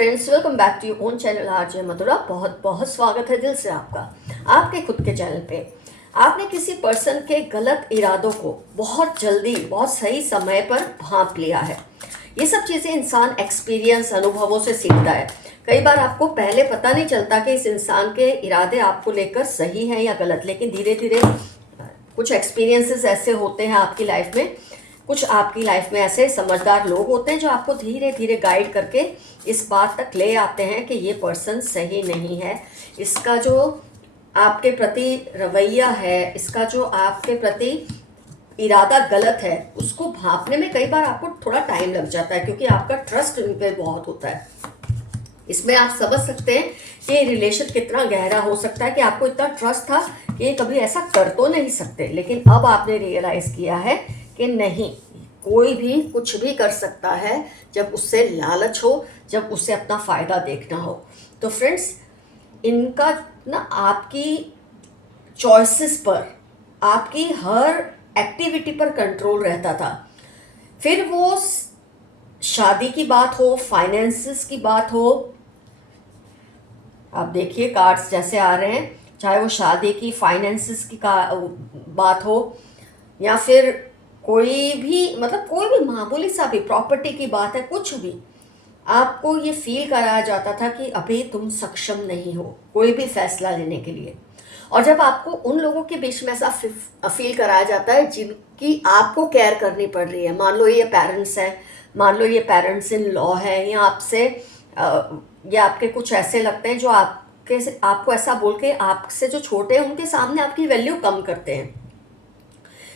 Friends, welcome back to your own channel RJ Madhura. बहुत बहुत स्वागत है दिल से आपका आपके खुद के चैनल पे। आपने किसी पर्सन के गलत इरादों को बहुत जल्दी बहुत सही समय पर भांप लिया है। ये सब चीज़ें इंसान एक्सपीरियंस अनुभवों से सीखता है। कई बार आपको पहले पता नहीं चलता कि इस इंसान के इरादे आपको लेकर सही हैं या गलत, लेकिन धीरे धीरे कुछ एक्सपीरियंसेस ऐसे होते हैं आपकी लाइफ में, कुछ आपकी लाइफ में ऐसे समझदार लोग होते हैं जो आपको धीरे धीरे गाइड करके इस बात तक ले आते हैं कि ये पर्सन सही नहीं है। इसका जो आपके प्रति रवैया है, इसका जो आपके प्रति इरादा गलत है, उसको भांपने में कई बार आपको थोड़ा टाइम लग जाता है, क्योंकि आपका ट्रस्ट इन पे बहुत होता है। इसमें आप समझ सकते हैं कि ये रिलेशन कितना गहरा हो सकता है कि आपको इतना ट्रस्ट था कि ये कभी ऐसा कर तो नहीं सकते, लेकिन अब आपने रियलाइज़ किया है कि नहीं, कोई भी कुछ भी कर सकता है जब उससे लालच हो, जब उससे अपना फ़ायदा देखना हो। तो फ्रेंड्स, इनका ना आपकी चॉइसेस पर, आपकी हर एक्टिविटी पर कंट्रोल रहता था। फिर वो शादी की बात हो, फाइनेंसेस की बात हो, आप देखिए कार्ड्स जैसे आ रहे हैं, चाहे वो शादी की, फाइनेंसेस की बात हो, या फिर कोई भी मतलब कोई भी मामूली सा भी प्रॉपर्टी की बात है, कुछ भी आपको ये फील कराया जाता था कि अभी तुम सक्षम नहीं हो कोई भी फैसला लेने के लिए। और जब आपको उन लोगों के बीच में ऐसा फील कराया जाता है जिनकी आपको केयर करनी पड़ रही है, मान लो ये पेरेंट्स हैं, मान लो ये पेरेंट्स इन लॉ है, या आपसे या आपके कुछ ऐसे लगते हैं जो आपको ऐसा बोल के आपसे जो छोटे हैं उनके सामने आपकी वैल्यू कम करते हैं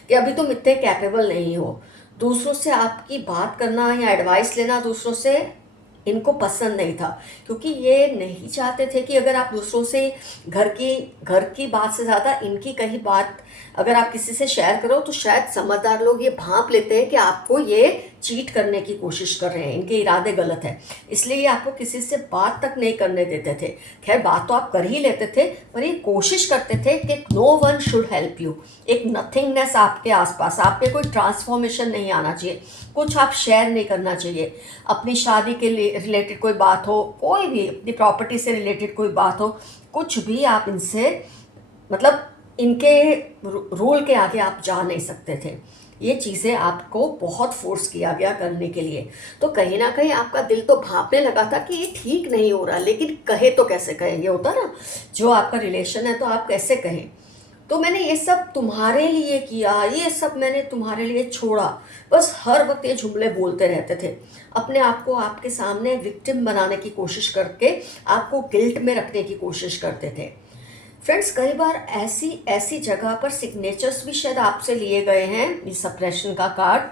कि अभी तुम इतने कैपेबल नहीं हो। दूसरों से आपकी बात करना या एडवाइस लेना दूसरों से इनको पसंद नहीं था, क्योंकि ये नहीं चाहते थे कि अगर आप दूसरों से घर की बात से ज़्यादा इनकी कही बात अगर आप किसी से शेयर करो तो शायद समझदार लोग ये भांप लेते हैं कि आपको ये चीट करने की कोशिश कर रहे हैं, इनके इरादे गलत हैं, इसलिए ये आपको किसी से बात तक नहीं करने देते थे। खैर, बात तो आप कर ही लेते थे, पर ये कोशिश करते थे कि no one should help you. एक नथिंगनेस आपके आसपास, आप पे कोई ट्रांसफॉर्मेशन नहीं आना चाहिए, कुछ आप शेयर नहीं करना चाहिए। अपनी शादी के लिए रिलेटेड कोई बात हो, कोई भी अपनी प्रॉपर्टी से रिलेटेड कोई बात हो, कुछ भी आप इनसे मतलब इनके रूल के आगे आप जा नहीं सकते थे। ये चीज़ें आपको बहुत फोर्स किया गया करने के लिए। तो कहीं ना कहीं आपका दिल तो भांपने लगा था कि ये ठीक नहीं हो रहा, लेकिन कहे तो कैसे कहें, ये होता ना, जो आपका रिलेशन है तो आप कैसे कहें। तो मैंने ये सब तुम्हारे लिए किया, ये सब मैंने तुम्हारे लिए छोड़ा, बस हर वक्त ये जुमले बोलते रहते थे, अपने आप को आपके सामने विक्टिम बनाने की कोशिश करके आपको गिल्ट में रखने की कोशिश करते थे। फ्रेंड्स, कई बार ऐसी ऐसी जगह पर सिग्नेचर्स भी शायद आपसे लिए गए हैं, इस सप्रेशन का कार्ड,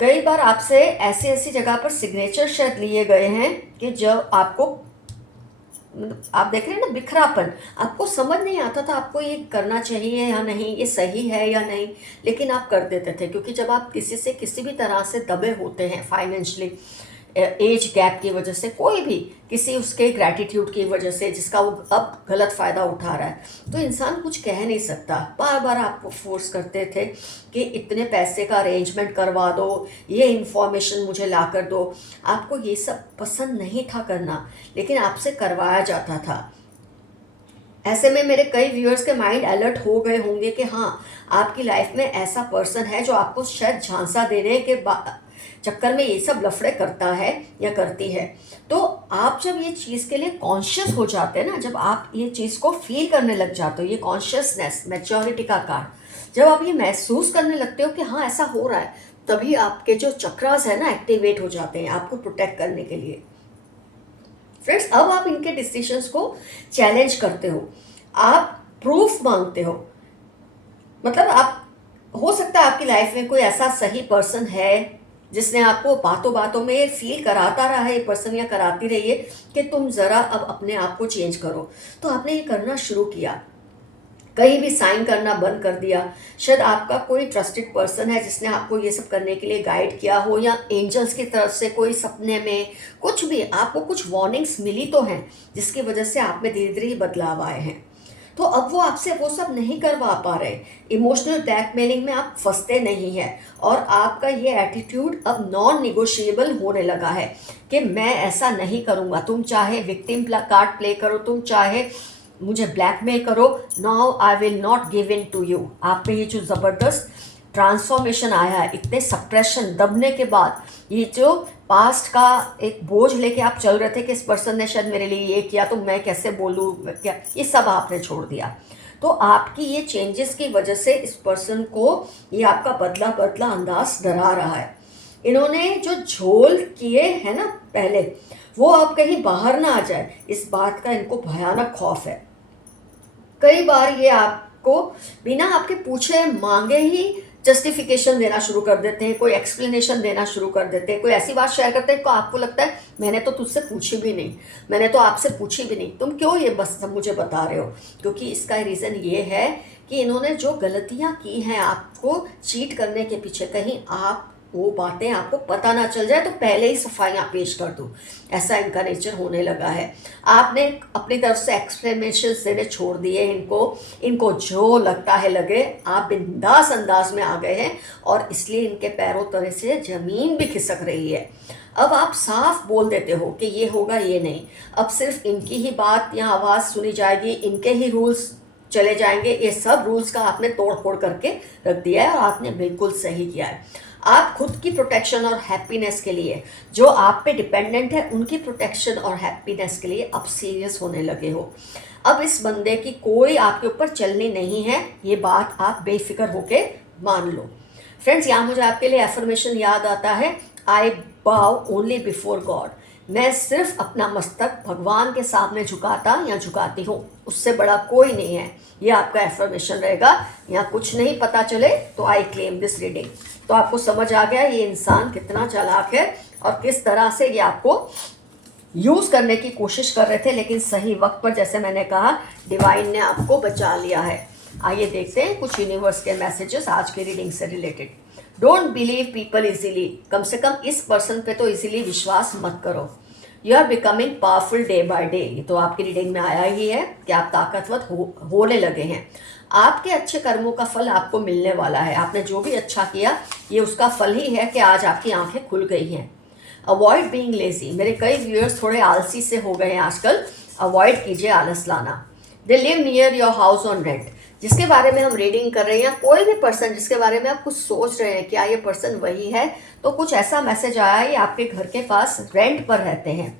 कई बार आपसे ऐसी ऐसी जगह पर सिग्नेचर शायद लिए गए हैं कि जब आपको आप देख रहे हैं ना बिखरापन, आपको समझ नहीं आता था आपको ये करना चाहिए या नहीं, ये सही है या नहीं, लेकिन आप कर देते थे, क्योंकि जब आप किसी से किसी भी तरह से दबे होते हैं, फाइनेंशियली, एज गैप की वजह से, कोई भी किसी उसके ग्रैटिट्यूड की वजह से जिसका वो अब गलत फ़ायदा उठा रहा है, तो इंसान कुछ कह नहीं सकता। बार बार आपको फोर्स करते थे कि इतने पैसे का अरेंजमेंट करवा दो, ये इन्फॉर्मेशन मुझे ला कर दो। आपको ये सब पसंद नहीं था करना, लेकिन आपसे करवाया जाता था। ऐसे में मेरे कई व्यूअर्स के माइंड अलर्ट हो गए होंगे कि हाँ, आपकी लाइफ में ऐसा पर्सन है जो आपको शायद झांसा दे रहे हैं कि चक्कर में ये सब लफड़े करता है या करती है। तो आप जब ये चीज़ के लिए कॉन्शियस हो जाते हैं ना, जब आप ये चीज़ को फील करने लग जाते हो, ये कॉन्शियसनेस, मैच्योरिटी का कार्ड, जब आप ये महसूस करने लगते हो कि हाँ ऐसा हो रहा है, तभी आपके जो चक्रास है ना एक्टिवेट हो जाते हैं आपको प्रोटेक्ट करने के लिए। फ्रेंड्स, अब आप इनके डिसीजंस को चैलेंज करते हो, आप प्रूफ मांगते हो। मतलब आप, हो सकता है आपकी लाइफ में कोई ऐसा सही पर्सन है जिसने आपको बातों बातों में फील कराता रहा है, ये पर्सन, या कराती रही है कि तुम ज़रा अब अपने आप को चेंज करो। तो आपने ये करना शुरू किया, कहीं भी साइन करना बंद कर दिया। शायद आपका कोई ट्रस्टेड पर्सन है जिसने आपको ये सब करने के लिए गाइड किया हो, या एंजल्स की तरफ से कोई सपने में कुछ भी आपको कुछ वार्निंग्स मिली तो हैं, जिसकी वजह से आप में धीरे धीरे बदलाव आए हैं। तो अब वो आपसे वो सब नहीं करवा पा रहे। इमोशनल ब्लैकमेलिंग में आप फंसते नहीं हैं और आपका ये एटीट्यूड अब नॉन निगोशिएबल होने लगा है कि मैं ऐसा नहीं करूँगा। तुम चाहे विक्टिम कार्ड प्ले करो, तुम चाहे मुझे ब्लैकमेल करो, now I will not give in to you. आप में ये जो ज़बरदस्त ट्रांसफॉर्मेशन आया है, इतने सप्रेशन दबने के बाद, ये जो पास्ट का एक बोझ लेके आप चल रहे थे कि इस पर्सन ने शायद मेरे लिए ये किया तो मैं कैसे बोलूँ क्या, ये सब आपने छोड़ दिया। तो आपकी ये चेंजेस की वजह से इस पर्सन को ये आपका बदला बदला अंदाज डरा रहा है। इन्होंने जो झोल किए हैं ना पहले, वो अब कहीं बाहर ना आ जाए, इस बात का इनको भयानक खौफ है। कई बार ये आपको बिना आपके पूछे मांगे ही जस्टिफिकेशन देना शुरू कर देते हैं, कोई एक्सप्लेनेशन देना शुरू कर देते हैं, कोई ऐसी बात शेयर करते हैं को आपको लगता है मैंने तो तुझसे पूछी भी नहीं, मैंने तो आपसे पूछी भी नहीं, तुम क्यों ये बस मुझे बता रहे हो। क्योंकि इसका रीज़न ये है कि इन्होंने जो गलतियाँ की हैं आपको चीट करने के पीछे, कहीं आप वो बातें आपको पता ना चल जाए तो पहले ही सफाइयाँ पेश कर दूँ, ऐसा इनका नेचर होने लगा है। आपने अपनी तरफ से एक्सप्लेनेशन देने छोड़ दिए इनको जो लगता है लगे, आप बिंदास अंदाज में आ गए हैं और इसलिए इनके पैरों तले से ज़मीन भी खिसक रही है। अब आप साफ बोल देते हो कि ये होगा, ये नहीं, अब सिर्फ इनकी ही बात या आवाज़ सुनी जाएगी, इनके ही रूल्स चले जाएंगे। ये सब रूल्स का आपने तोड़ फोड़ करके रख दिया है और आपने बिल्कुल सही किया है। आप खुद की प्रोटेक्शन और हैप्पीनेस के लिए, जो आप पे डिपेंडेंट है उनकी प्रोटेक्शन और हैप्पीनेस के लिए अब सीरियस होने लगे हो। अब इस बंदे की कोई आपके ऊपर चलनी नहीं है, ये बात आप बेफिक्र होके मान लो। फ्रेंड्स, यहाँ मुझे आपके लिए एफर्मेशन याद आता है, आई बाव ओनली बिफोर गॉड। मैं सिर्फ अपना मस्तक भगवान के सामने झुकाता या झुकाती हूँ, उससे बड़ा कोई नहीं है। ये आपका एफर्मेशन रहेगा। यहाँ कुछ नहीं पता चले तो आई क्लेम दिस रीडिंग। तो आपको समझ आ गया ये इंसान कितना चालाक है और किस तरह से ये आपको यूज़ करने की कोशिश कर रहे थे, लेकिन सही वक्त पर, जैसे मैंने कहा, डिवाइन ने आपको बचा लिया है। आइए देखते हैं कुछ यूनिवर्स के मैसेजेस आज की रीडिंग से related. Don't believe people easily. कम से कम इस पर्सन पे तो इजीली विश्वास मत करो। You are becoming powerful day by day. ये तो आपकी रीडिंग में आया ही है कि आप ताकतवर होने लगे हैं। आपके अच्छे कर्मों का फल आपको मिलने वाला है। आपने जो भी अच्छा किया, ये उसका फल ही है कि आज आपकी आंखें खुल गई हैं। Avoid being lazy. मेरे कई व्यूअर्स थोड़े आलसी से हो गए हैं आजकल। अवॉइड कीजिए आलस लाना। They live near your house on rent. जिसके बारे में हम रीडिंग कर रहे हैं, कोई भी पर्सन जिसके बारे में आप कुछ सोच रहे हैं, क्या ये पर्सन वही है, तो कुछ ऐसा मैसेज आया है, ये आपके घर के पास रेंट पर रहते हैं।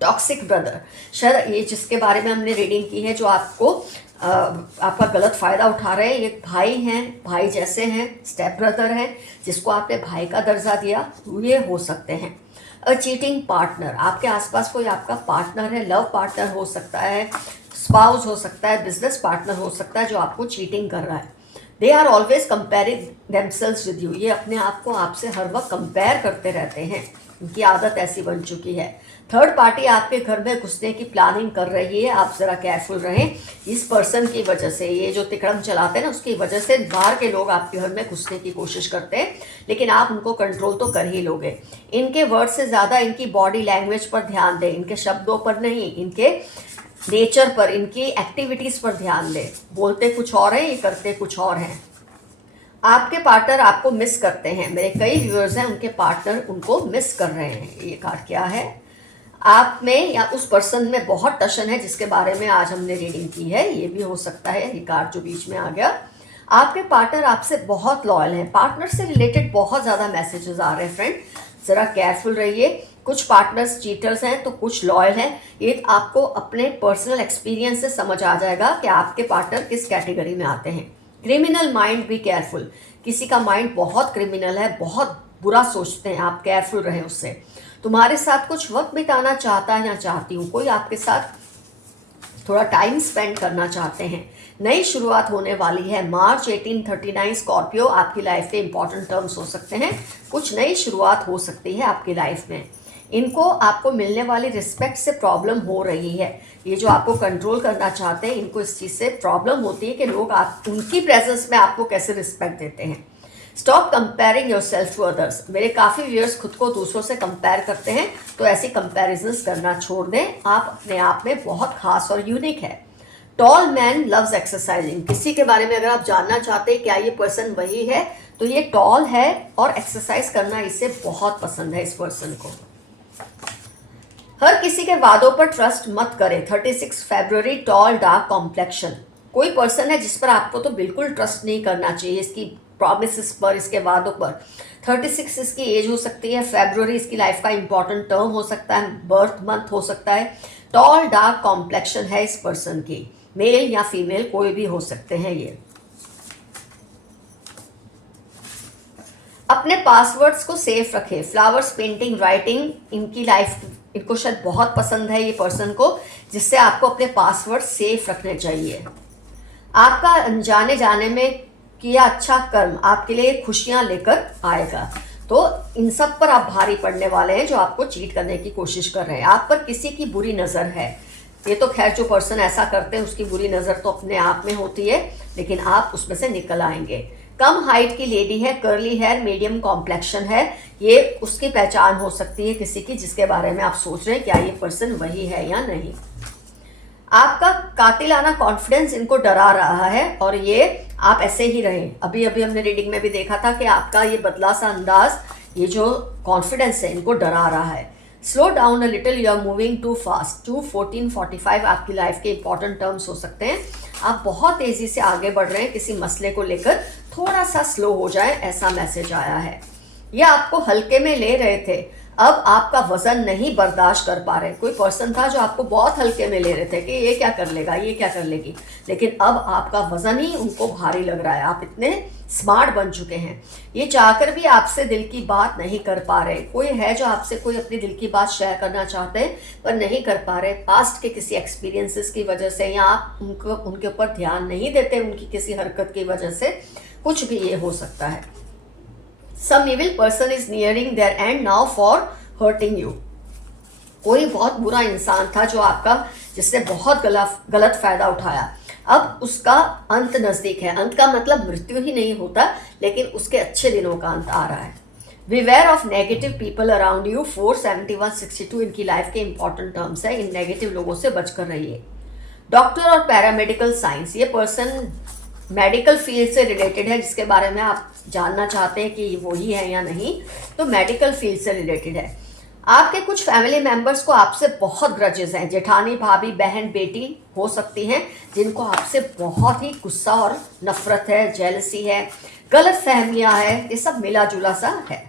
टॉक्सिक ब्रदर, शायद ये जिसके बारे में हमने रीडिंग की है, जो आपको आपका गलत फ़ायदा उठा रहे हैं, ये भाई हैं, भाई जैसे हैं, स्टेप ब्रदर हैं, जिसको आपने भाई का दर्जा दिया, ये हो सकते हैं। अ चीटिंग पार्टनर, आपके आसपास कोई आपका पार्टनर है, लव पार्टनर हो सकता है, स्पाउस हो सकता है, बिजनेस पार्टनर हो सकता है, जो आपको चीटिंग कर रहा है। They are always comparing themselves with you. ये अपने आप को आपसे हर वक्त कंपेयर करते रहते हैं, उनकी आदत ऐसी बन चुकी है। थर्ड पार्टी आपके घर में घुसने की प्लानिंग कर रही है, आप ज़रा केयरफुल रहें। इस पर्सन की वजह से, ये जो तिकड़म चलाते हैं ना, उसकी वजह से बाहर के लोग आपके घर में घुसने की कोशिश करते हैं, लेकिन आप उनको कंट्रोल तो कर ही लोगे। इनके वर्ड से ज़्यादा इनकी बॉडी लैंग्वेज पर ध्यान दें, इनके शब्दों पर नहीं, इनके नेचर पर, इनकी एक्टिविटीज़ पर ध्यान दें। बोलते कुछ और हैं, ये करते कुछ और हैं। आपके पार्टनर आपको मिस करते हैं। मेरे कई व्यूअर्स हैं, उनके पार्टनर उनको मिस कर रहे हैं। ये कार्ड क्या है? आप में या उस पर्सन में बहुत टशन है, जिसके बारे में आज हमने रीडिंग की है। ये भी हो सकता है, ये कार्ड जो बीच में आ गया। आपके पार्टनर आपसे बहुत लॉयल हैं। पार्टनर से रिलेटेड बहुत ज़्यादा मैसेजेस आ रहे हैं फ्रेंड, ज़रा केयरफुल रहिए। कुछ पार्टनर्स चीटर्स हैं तो कुछ लॉयल हैं। ये आपको अपने पर्सनल एक्सपीरियंस से समझ आ जाएगा कि आपके पार्टनर किस कैटेगरी में आते हैं। Criminal mind, be careful. किसी का माइंड बहुत क्रिमिनल है, बहुत बुरा सोचते हैं, आप केयरफुल रहें उससे। तुम्हारे साथ कुछ वक्त बिताना चाहता है या चाहती हूँ, कोई आपके साथ थोड़ा टाइम स्पेंड करना चाहते हैं। नई शुरुआत होने वाली है। मार्च 1839 स्कॉर्पियो, आपकी लाइफ के इंपॉर्टेंट टर्म्स हो सकते हैं। कुछ नई शुरुआत हो सकती है आपकी लाइफ में। इनको आपको मिलने वाली रिस्पेक्ट से प्रॉब्लम हो रही है। ये जो आपको कंट्रोल करना चाहते हैं, इनको इस चीज़ से प्रॉब्लम होती है कि लोग आप उनकी प्रेजेंस में आपको कैसे रिस्पेक्ट देते हैं। Stop comparing yourself to others. मेरे काफ़ी व्यूअर्स खुद को दूसरों से कंपेयर करते हैं, तो ऐसी कंपेरिजन्स करना छोड़ दें। आप अपने आप में बहुत खास और यूनिक है। टॉल मैन लव्स एक्सरसाइजिंग, किसी के बारे में अगर आप जानना चाहते हैं क्या ये पर्सन वही है, तो ये टॉल है और एक्सरसाइज करना इसे बहुत पसंद है इस पर्सन को। हर किसी के वादों पर ट्रस्ट मत करें। 36 फरवरी, टॉल, डार्क कॉम्प्लेक्शन, कोई पर्सन है जिस पर आपको तो बिल्कुल ट्रस्ट नहीं करना चाहिए, इसकी प्रॉमिसेस पर, इसके वादों पर। 36 इसकी एज हो सकती है, फरवरी इसकी लाइफ का इंपॉर्टेंट टर्म हो सकता है, बर्थ मंथ हो सकता है। टॉल डार्क कॉम्प्लेक्शन है इस पर्सन की, मेल या फीमेल कोई भी हो सकते हैं ये। अपने पासवर्ड्स को सेफ रखें। फ्लावर्स, पेंटिंग, राइटिंग, इनकी लाइफ, इनको शायद बहुत पसंद है ये पर्सन को, जिससे आपको अपने पासवर्ड सेफ रखने चाहिए। आपका अनजाने जाने में किया अच्छा कर्म आपके लिए खुशियां लेकर आएगा। तो इन सब पर आप भारी पड़ने वाले हैं जो आपको चीट करने की कोशिश कर रहे हैं। आप पर किसी की बुरी नज़र है। ये तो खैर जो पर्सन ऐसा करते हैं उसकी बुरी नज़र तो अपने आप में होती है, लेकिन आप उसमें से निकल आएंगे। कम हाइट की लेडी है, कर्ली हेयर, मीडियम कॉम्प्लेक्शन है, ये उसकी पहचान हो सकती है किसी की जिसके बारे में आप सोच रहे हैं क्या ये पर्सन वही है या नहीं। आपका कातिलाना कॉन्फिडेंस इनको डरा रहा है और ये आप ऐसे ही रहें। अभी अभी हमने रीडिंग में भी देखा था कि आपका ये बदला सा अंदाज, ये जो कॉन्फिडेंस है इनको डरा रहा है। Slow down a little, you are moving too fast. 2/14/45 आपकी लाइफ के इंपॉर्टेंट टर्म्स हो सकते हैं। आप बहुत तेज़ी से आगे बढ़ रहे हैं किसी मसले को लेकर, थोड़ा सा स्लो हो जाए ऐसा मैसेज आया है। ये आपको हल्के में ले रहे थे, अब आपका वजन नहीं बर्दाश्त कर पा रहे। कोई पर्सन था जो आपको बहुत हल्के में ले रहे थे कि ये क्या कर लेगा, ये क्या कर लेगी, लेकिन अब आपका वजन ही उनको भारी लग रहा है। आप इतने स्मार्ट बन चुके हैं, ये चाहकर भी आपसे दिल की बात नहीं कर पा रहे। कोई है जो आपसे कोई अपनी दिल की बात शेयर करना चाहते हैं पर नहीं कर पा रहे, पास्ट के किसी एक्सपीरियंसेस की वजह से, या आप उनके ऊपर ध्यान नहीं देते उनकी किसी हरकत की वजह से, कुछ भी ये हो सकता है। Some evil person is nearing their end now for hurting you. कोई बहुत बुरा इंसान था जो आपका, जिसने बहुत गलत फायदा उठाया, अब उसका अंत नजदीक है। अंत का मतलब मृत्यु ही नहीं होता, लेकिन उसके अच्छे दिनों का अंत आ रहा है। Beware of negative people around you। 4/71/62 इनकी लाइफ के इंपॉर्टेंट टर्म्स है। इन नेगेटिव लोगों से बचकर रहिए। डॉक्टर और पैरामेडिकल साइंस, ये पर्सन मेडिकल फील्ड से रिलेटेड है, जिसके बारे में आप जानना चाहते हैं कि वो ही है या नहीं, तो मेडिकल फील्ड से रिलेटेड है। आपके कुछ फैमिली मेंबर्स को आपसे बहुत ग्रजेस हैं, जेठानी, भाभी, बहन, बेटी हो सकती हैं जिनको आपसे बहुत ही गुस्सा और नफरत है, जेलसी है, गलत फहमियाँ है, ये सब मिला जुला सा है।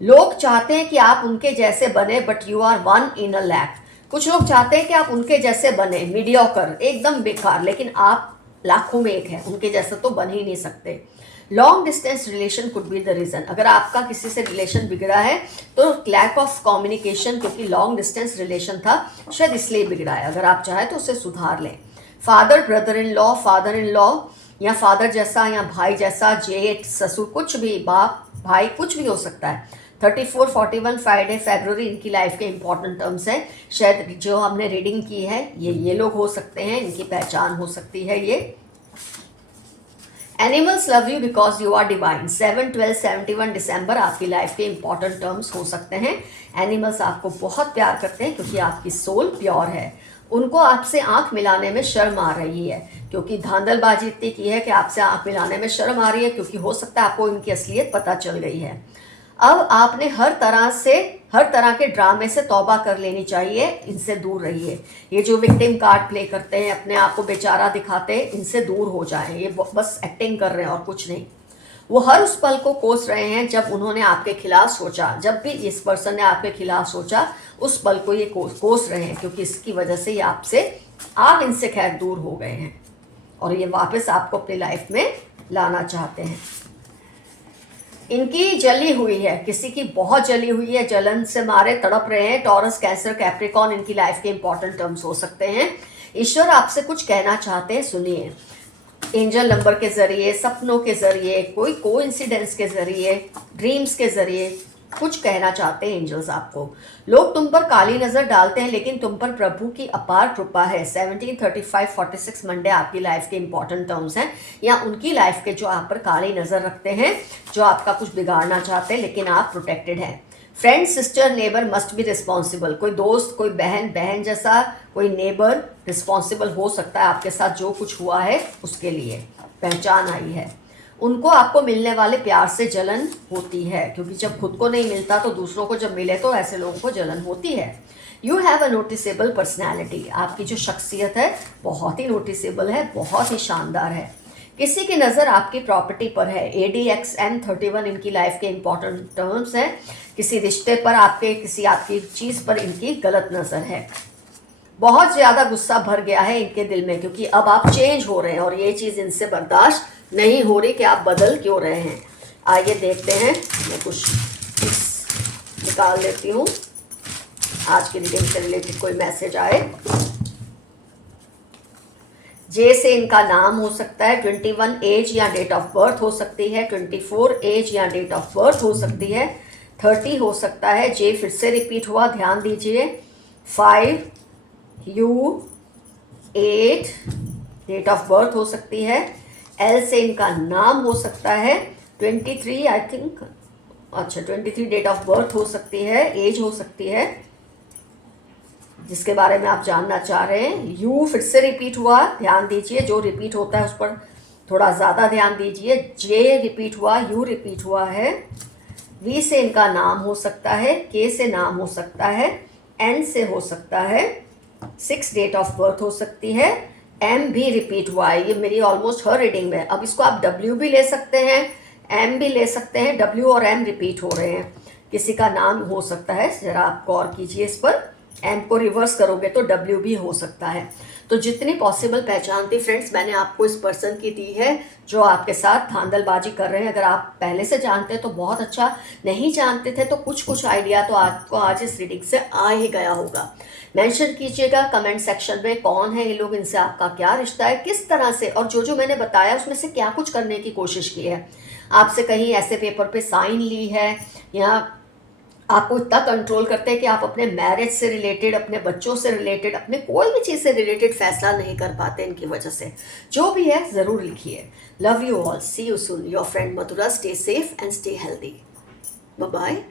लोग चाहते हैं कि आप उनके जैसे बने, but you are one in a lakh. कुछ लोग चाहते हैं कि आप उनके जैसे बने, मीडियोकर, एकदम बेकार, लेकिन आप लाखों में एक है, उनके जैसा तो बन ही नहीं सकते। Long distance relation could be the reason. अगर आपका किसी से रिलेशन बिगड़ा है तो लैक ऑफ कम्युनिकेशन, क्योंकि लॉन्ग डिस्टेंस रिलेशन था, शायद इसलिए बिगड़ा है। अगर आप चाहें तो उसे सुधार लें। फादर, ब्रदर इन लॉ या फादर जैसा या भाई जैसा, जेठ, ससुर, कुछ भी, बाप, भाई, कुछ भी हो सकता है। 34/41 फ्राइडे, फरवरी इनकी लाइफ के इंपॉर्टेंट टर्म्स हैं। शायद जो हमने रीडिंग की है ये लोग हो सकते हैं, इनकी पहचान हो सकती है ये। Animals love you because you are divine. 7/12/71 दिसंबर आपकी लाइफ के इंपॉर्टेंट टर्म्स हो सकते हैं। एनिमल्स आपको बहुत प्यार करते हैं क्योंकि आपकी सोल प्योर है। उनको आपसे आंख मिलाने में शर्म आ रही है, क्योंकि धांधलबाजी इतनी की है कि आपसे आंख मिलाने में शर्म आ रही है, क्योंकि हो सकता है आपको इनकी असलियत पता चल गई है। अब आपने हर तरह के ड्रामे से तौबा कर लेनी चाहिए, इनसे दूर रहिए। ये जो विक्टिम कार्ड प्ले करते हैं, अपने आप को बेचारा दिखाते हैं, इनसे दूर हो जाएं। ये बस एक्टिंग कर रहे हैं और कुछ नहीं। वो हर उस पल को कोस रहे हैं जब उन्होंने आपके खिलाफ सोचा। जब भी इस पर्सन ने आपके खिलाफ सोचा, उस पल को ये कोस रहे हैं, क्योंकि इसकी वजह से ये आप इनसे खैर दूर हो गए हैं और ये वापस आपको अपनी लाइफ में लाना चाहते हैं। इनकी जली हुई है, किसी की बहुत जली हुई है, जलन से मारे तड़प रहे हैं। टॉरस, कैंसर, कैप्रिकॉर्न इनकी लाइफ के इंपॉर्टेंट टर्म्स हो सकते हैं। ईश्वर आपसे कुछ कहना चाहते हैं, सुनिए। एंजल नंबर के जरिए, सपनों के जरिए, कोई कोइंसिडेंस के जरिए, ड्रीम्स के जरिए कुछ कहना चाहते हैं एंजल्स आपको। लोग तुम पर काली नज़र डालते हैं, लेकिन तुम पर प्रभु की अपार कृपा है। 17/35/46 मंडे आपकी लाइफ के इंपॉर्टेंट टर्म्स हैं, या उनकी लाइफ के जो आप पर काली नज़र रखते हैं, जो आपका कुछ बिगाड़ना चाहते हैं, लेकिन आप प्रोटेक्टेड हैं। Friend, sister, neighbour must be responsible. कोई दोस्त, कोई बहन, बहन जैसा कोई नेबर रिस्पॉन्सिबल हो सकता है आपके साथ जो कुछ हुआ है उसके लिए। पहचान आई है। उनको आपको मिलने वाले प्यार से जलन होती है, क्योंकि जब खुद को नहीं मिलता तो दूसरों को जब मिले तो ऐसे लोगों को जलन होती है। You have a noticeable personality. आपकी जो शख्सियत है बहुत ही नोटिसेबल है, बहुत ही शानदार है। किसी की नज़र आपकी प्रॉपर्टी पर है। ADXN31 इनकी लाइफ के इंपॉर्टेंट टर्म्स हैं। किसी रिश्ते पर आपके, किसी आपकी चीज़ पर इनकी गलत नज़र है। बहुत ज़्यादा गुस्सा भर गया है इनके दिल में, क्योंकि अब आप चेंज हो रहे हैं और ये चीज़ इनसे बर्दाश्त नहीं हो रही कि आप बदल क्यों रहे हैं। आइए देखते हैं, मैं कुछ टिप्स निकाल लेती हूँ आज की रीडिंग से रिलेटेड कोई मैसेज आए। जे से इनका नाम हो सकता है, 21 एज या डेट ऑफ बर्थ हो सकती है, 24 एज या डेट ऑफ बर्थ हो सकती है, 30 हो सकता है। जे फिर से रिपीट हुआ, ध्यान दीजिए। 5 U 8 डेट ऑफ बर्थ हो सकती है। एल से इनका नाम हो सकता है। 23 आई थिंक, अच्छा 23 डेट ऑफ बर्थ हो सकती है, एज हो सकती है जिसके बारे में आप जानना चाह रहे हैं। यू फिर से रिपीट हुआ, ध्यान दीजिए, जो रिपीट होता है उस पर थोड़ा ज़्यादा ध्यान दीजिए। जे रिपीट हुआ, यू रिपीट हुआ है। वी से इनका नाम हो सकता है, के से नाम हो सकता है, एन से हो सकता है, 6 डेट ऑफ बर्थ हो सकती है। एम भी रिपीट हुआ है, ये मेरी ऑलमोस्ट हर रीडिंग में। अब इसको आप डब्ल्यू भी ले सकते हैं, एम भी ले सकते हैं। डब्ल्यू और एम रिपीट हो रहे हैं, किसी का नाम हो सकता है, ज़रा आप गौर कीजिए इस पर। एम को रिवर्स करोगे तो डब्ल्यू भी हो सकता है। तो जितनी पॉसिबल पहचान थी फ्रेंड्स मैंने आपको इस पर्सन की दी है जो आपके साथ धांधलबाजी कर रहे हैं। अगर आप पहले से जानते तो बहुत अच्छा, नहीं जानते थे तो कुछ आइडिया तो आपको आज इस रीडिंग से आ ही गया होगा। मेंशन कीजिएगा कमेंट सेक्शन में कौन है ये लोग, इनसे आपका क्या रिश्ता है, किस तरह से, और जो मैंने बताया उसमें से क्या कुछ करने की कोशिश की है। आपसे कहीं ऐसे पेपर पे साइन ली है, या आपको इतना कंट्रोल करते हैं कि आप अपने मैरिज से रिलेटेड, अपने बच्चों से रिलेटेड, अपने कोई भी चीज़ से रिलेटेड फैसला नहीं कर पाते इनकी वजह से। जो भी है ज़रूर लिखिए। Love you all, see you soon, your friend Mathura. Stay safe and stay healthy. Bye bye.